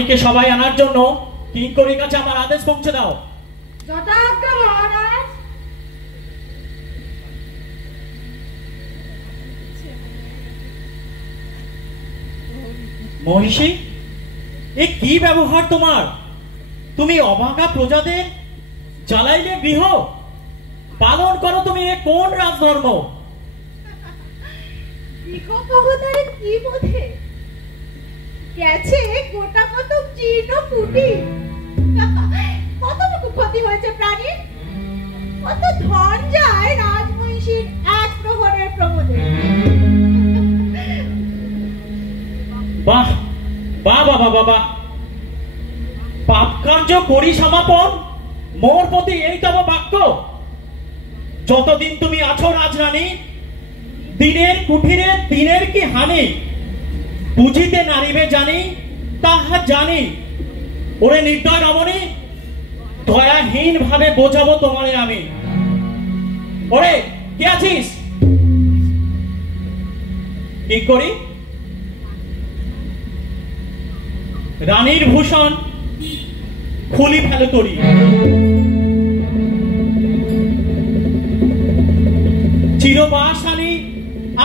রানীকে সবাই আনার জন্য কিঙ্করের কাছে আমার আদেশ পৌঁছে দাও। যথাজ্ঞা মহারাজ। মহিষী, এ কি ব্যবহার তোমার? তুমি অবাগা প্রজাদের জ্বালাইলে গৃহ, পালন করো তুমি এ কোন রাজধর্ম? গৃহকহতারে কি বোধে গেছে গোটা কত জীর্ণ কুটি, কতটুকু ক্ষতি হয়েছে প্রাণীর, কত ধন যায় রাজমহিষীর এক প্রহরের প্রমোদে। বাহ বাহ বাবা বাবা, পাপ কার্য করি সমাপন, মোর প্রতি এই তব বাক্য। যতদিন তুমি আছো রাজরানী, দিনের কুঠিরে দিনের কি হানি, বুঝিতে নারিবে জানি তাহা জানি। ওরে নির্দয় রমণী, দয়াহীন ভাবে বোঝাবো তোমারে আমি। ওরে কে আছিস? কি করি? রানীর ভূষণ খুলি ফেলো তরি, চিরবাসালী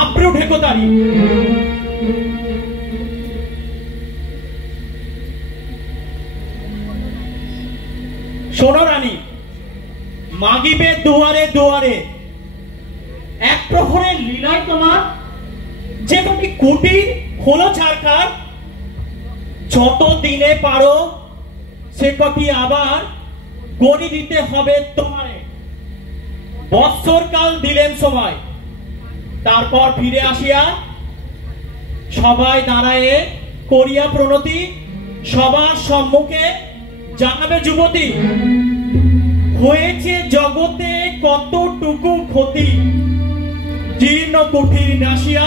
আব্রু ঢেকোতারি। শোনো রানী, মাগিবে দুয়ারে দুয়ারে, এক প্রহরের লীলায় তোমার যে কটি কুটির হলো ছাড়খাড়। যত দিনে পারো সে কটি আবার গড়ি দিতে হবে তোমারে। বৎসর কাল দিলেন সময়, তারপর ফিরে আসিয়া সবাই দাঁড়ায়ে করিয়া প্রণতি, সবার সম্মুখে জানাবে যুবতী, হয়েছে জগতে কতটুকু ক্ষতি, জীর্ণ কুঠির নাসিয়া।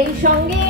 এই সঙ্গে